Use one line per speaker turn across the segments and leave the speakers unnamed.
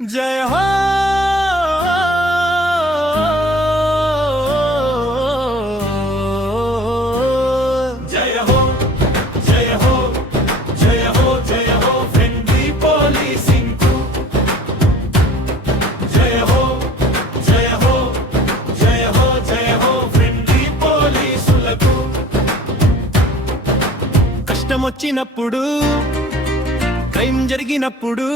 జయ హో! జయ హో జయ హో జయ హో జయ హో ఫ్రెండ్లీ పోలీసింగ్ జయ హో జయ హో జయ హో జయ హో ఫ్రెండ్లీ పోలీసులకు కష్టం వచ్చినప్పుడు క్రైమ్ జరిగినప్పుడు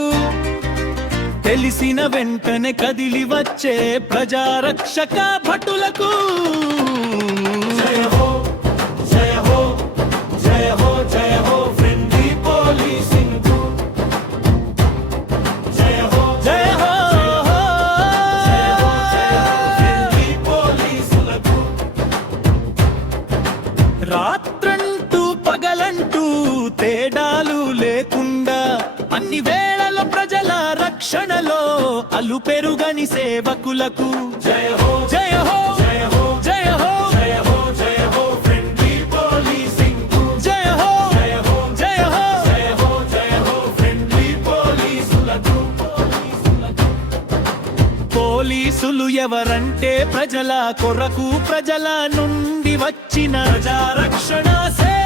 తెలిసిన వెంటనే కదిలి వచ్చే ప్రజారక్షక భటులకు. ప్రజల రక్షణలో అలు పెరుగని సేవకులకు. జయ హో జయ హో జయ హో జయ హో. జయ హో జయ హో ఫ్రెండ్లీ పోలీసింగ్ జయ హో జయ హో జయ హో. జయ హో జయ హో ఫ్రెండ్లీ పోలీసులకు. పోలీసులు ఎవరంటే ప్రజల కొరకు ప్రజల నుండి వచ్చిన ప్రజారక్షణ సేవకులు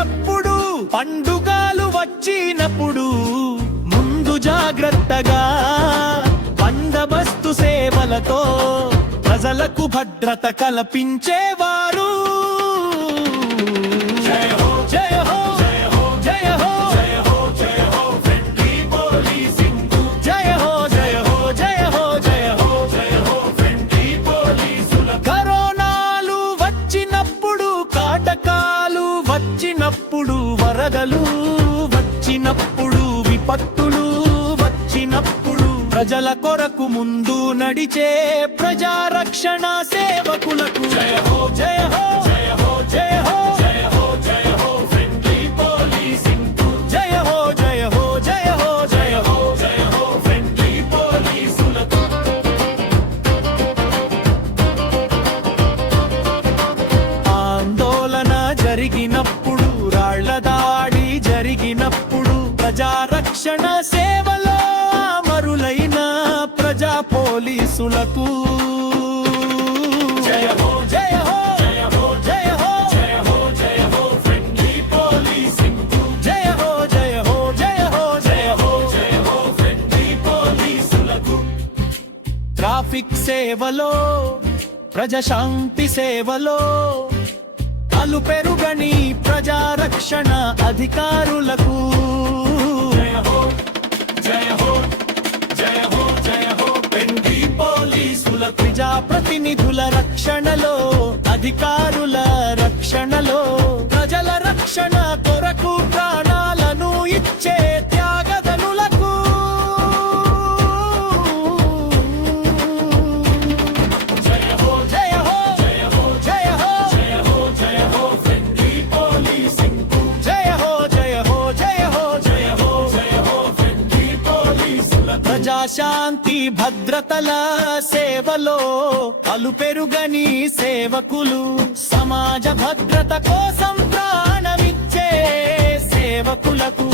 జరిగేటప్పుడు పండుగలు వచ్చినప్పుడు ముందు జాగ్రత్తగా బందబస్తు సేవలతో ప్రజలకు భద్రత కల్పించేవారు. వరదలు వచ్చినప్పుడు విపత్తులు వచ్చినప్పుడు ప్రజల కొరకు ముందు నడిచే ప్రజారక్షణ సేవకులకు. జయ జయ హో జయ హో. పోలీసులకు. జయ హో జయ హో జయ హో జయ హో జయ హో జయ హో ఫ్రెండ్లీ పోలీసింగ్. జయ హో జయ హో జయ హో జయ హో జయ హో ఫ్రెండ్లీ పోలీసులకు. ట్రాఫిక్ సేవలో ప్రజాశాంతి సేవలో అలు పెరుగని ప్రజారక్షణ అధికారులకు. ప్రజాప్రతినిధుల రక్షణలో అధికారుల రక్షణలో ప్రజల రక్షణ కొరకు ప్రాణ శాంతి భద్రతల సేవలో అలు పెరుగని సేవకులు. సమాజ భద్రత కోసం ప్రాణమిచ్చే సేవకులకు